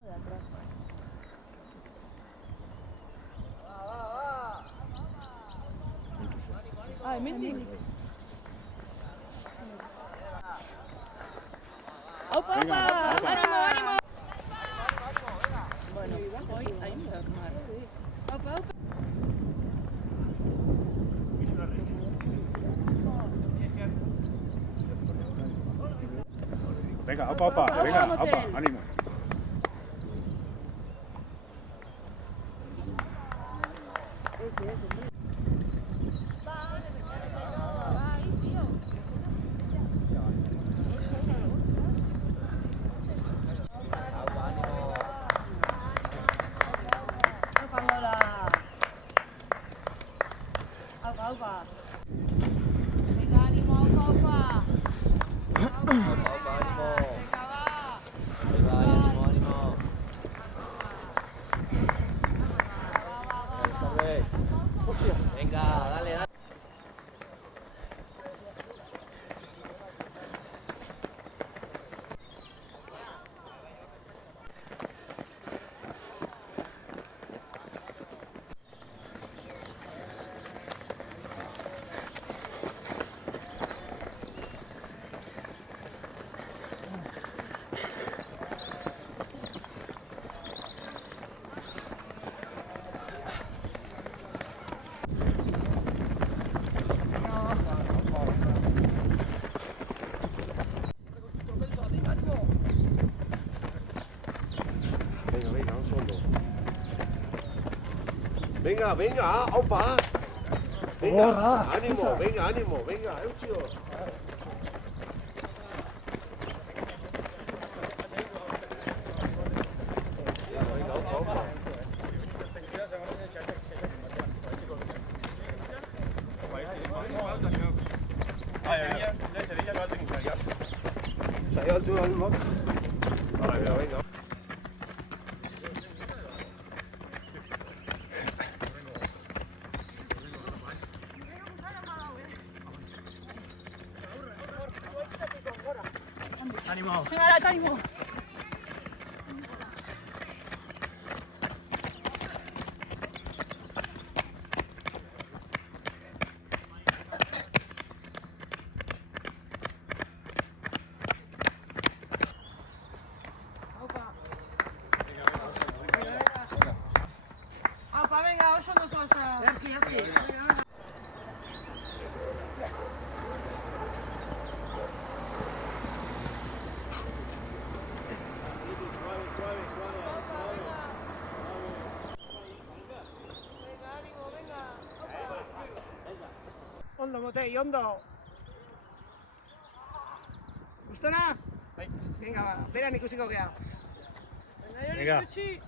Ah, hemendik. Opa, opa, ánimo, ánimo. Bueno, hoy hay un mar. Opa, opa. Venga, opa, opa, venga, opa, ánimo. Venga, ánimo, opa, opa. Venga, dale, dale. Venga, un solo. Venga, venga, opa. Venga, ánimo, venga, Euchio. Venga, opa. Venga. ánimo. Venga, ánimo. Opa, venga, oso ondo zoazta. Ondo, Motei, ondo. Gustora? Bai. Venga, ba, beran ikusiko gea. Venga, Joni,